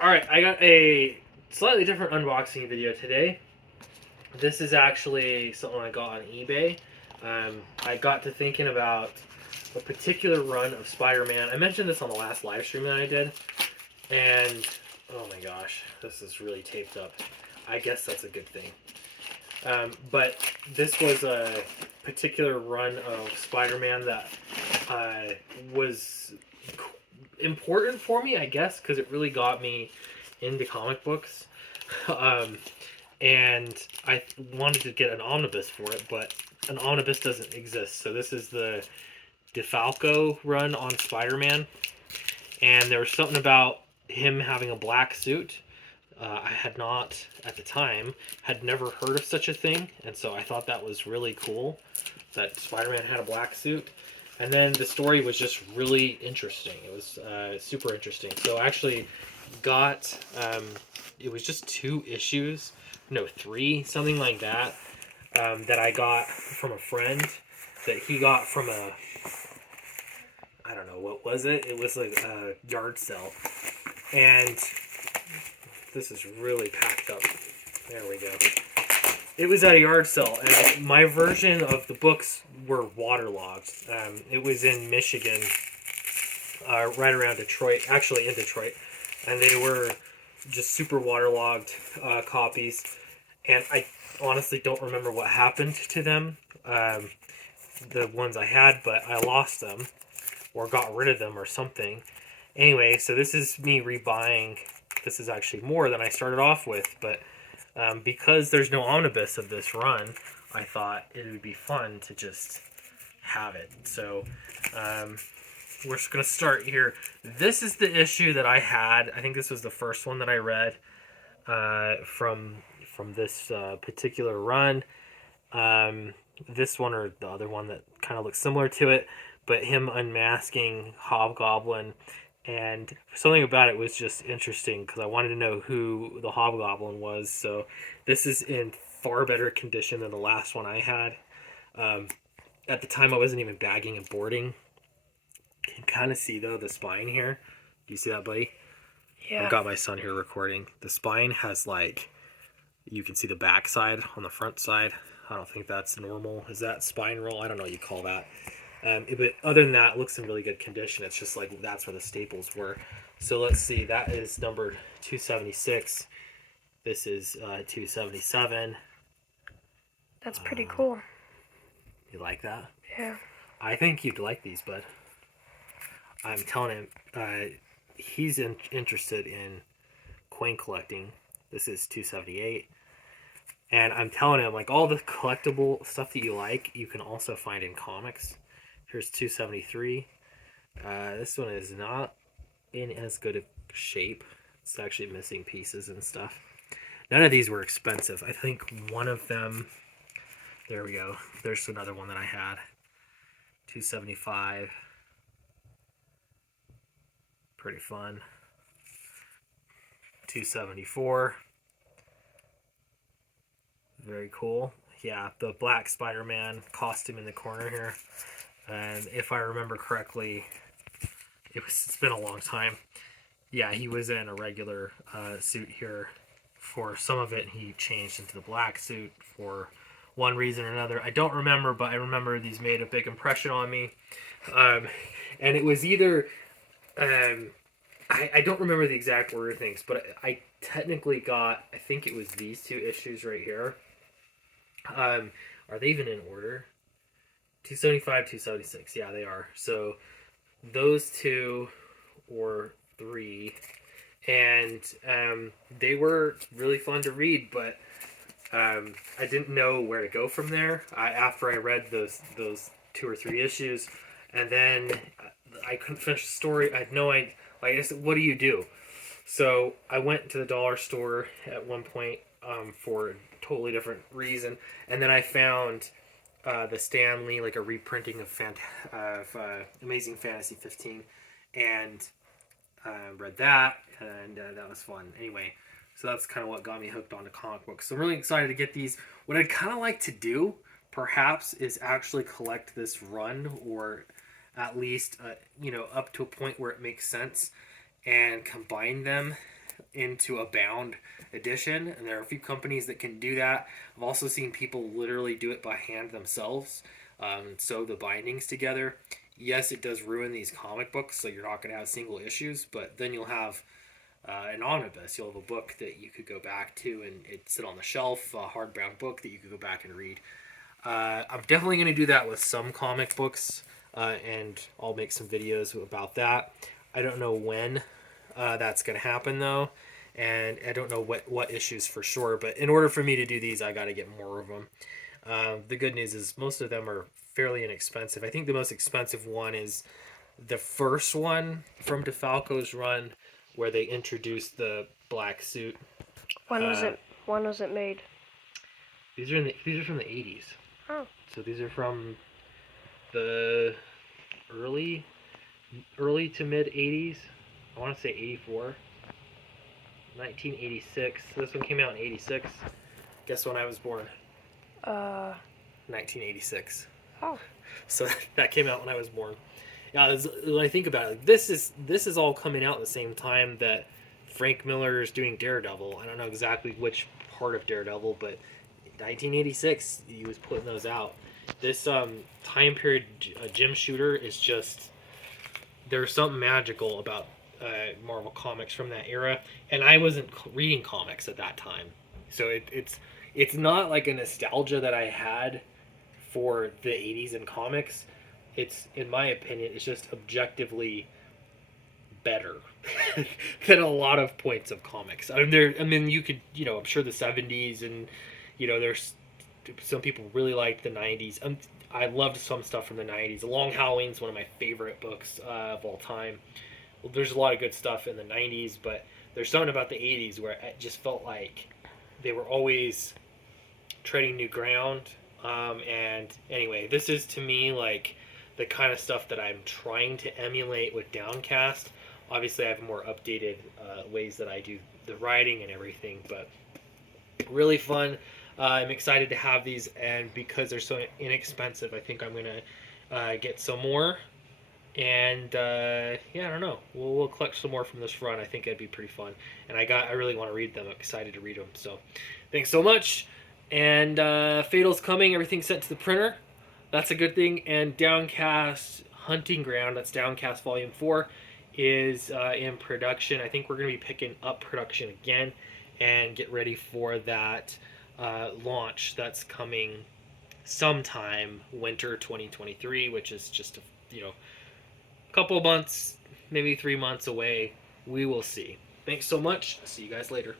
Alright, I got a slightly different unboxing video today. This is actually something I got on eBay. I got to thinking about a particular run of Spider-Man. I mentioned this on the last live stream that I did, and oh my gosh, this is really taped up. I guess that's a good thing. But this was a particular run of Spider-Man that was important for me, I guess, because it really got me into comic books. um, and I wanted to get an omnibus for it, but an omnibus doesn't exist. So this is the DeFalco run on Spider-Man, and there was something about him having a black suit. I had not, at the time, had never heard of such a thing, and so I thought that was really cool that Spider-Man had a black suit. And then the story was just really interesting. It was super interesting. So I actually got, it was just 2 issues, no, 3, something like that, that I got from a friend that he got from a, I don't know, what was it? It was like a yard sale. And this is really packed up. There we go. It was at a yard sale, and my version of the books were waterlogged. It was in Michigan, right around Detroit, actually in Detroit, and they were just super waterlogged copies. And I honestly don't remember what happened to them, the ones I had, but I lost them or got rid of them or something. Anyway, so this is me rebuying. This is actually more than I started off with, but because there's no omnibus of this run, I thought it would be fun to just have it. So we're just going to start here. This is the issue that I had. I think this was the first one that I read from this particular run. This one or the other one that kind of looks similar to it, but him unmasking Hobgoblin. And something about it was just interesting because I wanted to know who the Hobgoblin was. So this is in far better condition than the last one I had. At the time, I wasn't even bagging and boarding. You can kind of see, though, the spine here. Do you see that, buddy? Yeah. I've got my son here recording. The spine has, like, you can see the back side on the front side. I don't think that's normal. Is that spine roll? I don't know what you call that. But other than that, it looks in really good condition. It's just like that's where the staples were. So let's see. That is number 276. This is 277. That's pretty cool. You like that? Yeah. I think you'd like these, bud. I'm telling him he's interested in coin collecting. This is 278. And I'm telling him, like, all the collectible stuff that you like, you can also find in comics. Here's 273. This one is not in as good a shape. It's actually missing pieces and stuff. None of these were expensive. I think one of them... There we go. There's another one that I had. 275. Pretty fun. 274. Very cool. Yeah, the black Spider-Man costume in the corner here. And if I remember correctly, it's been a long time. Yeah, he was in a regular suit here for some of it. He changed into the black suit for one reason or another. I don't remember, but I remember these made a big impression on me. And it was either... I don't remember the exact order of things, but I technically got... I think it was these 2 issues right here. Are they even in order? 275, 276. Yeah, they are. So those 2 or 3, and they were really fun to read, but I didn't know where to go from there. After I read those 2 or 3 issues, and then I couldn't finish the story. I had no idea. Like I said, what do you do? So I went to the dollar store at one point for a totally different reason, and then I found the Stan Lee, like a reprinting of Amazing Fantasy 15, and read that, and that was fun. Anyway, so that's kind of what got me hooked onto comic books. So I'm really excited to get these. What I'd kind of like to do, perhaps, is actually collect this run, or at least, up to a point where it makes sense, and combine them into a bound edition, and there are a few companies that can do that. I've also seen people literally do it by hand themselves, sew the bindings together. Yes, it does ruin these comic books, so you're not going to have single issues, but then you'll have an omnibus. You'll have a book that you could go back to and it sit on the shelf, a hardbound book that you could go back and read. I'm definitely going to do that with some comic books, and I'll make some videos about that. I don't know when that's going to happen though, and I don't know what issues for sure. But in order for me to do these, I got to get more of them. The good news is most of them are fairly inexpensive. I think the most expensive one is the first one from DeFalco's run, where they introduced the black suit. When was it? When was it made? These are from the 80s. Oh. So these are from the early to mid 80s. I want to say 84. 1986. So this one came out in 86. Guess when I was born? 1986. Oh. So that came out when I was born. Yeah, when I think about it, this is all coming out at the same time that Frank Miller is doing Daredevil. I don't know exactly which part of Daredevil, but 1986 he was putting those out. This time period, Jim Shooter is just, there's something magical about Marvel Comics from that era, and I wasn't reading comics at that time, so it's not like a nostalgia that I had for the 80s in comics. It's, in my opinion, it's just objectively better than a lot of points of comics. I mean, you could, I'm sure the 70s and, there's some people really liked the 90s. I loved some stuff from the 90s. The Long Halloween's one of my favorite books of all time. Well, there's a lot of good stuff in the 90s, but there's something about the 80s where it just felt like they were always treading new ground. And anyway, this is to me like the kind of stuff that I'm trying to emulate with Downcast. Obviously, I have more updated ways that I do the writing and everything, but really fun. I'm excited to have these, and because they're so inexpensive, I think I'm gonna get some more. And I don't know. We'll collect some more from this run. I think it'd be pretty fun, and I really want to read them. I'm excited to read them. So, thanks so much. And Fatal's coming. Everything's sent to the printer. That's a good thing. And Downcast Hunting Ground, that's Downcast Volume 4, is in production. I think we're going to be picking up production again and get ready for that launch that's coming sometime winter 2023, which is just a couple of months, maybe 3 months away. We will see. Thanks so much. See you guys later.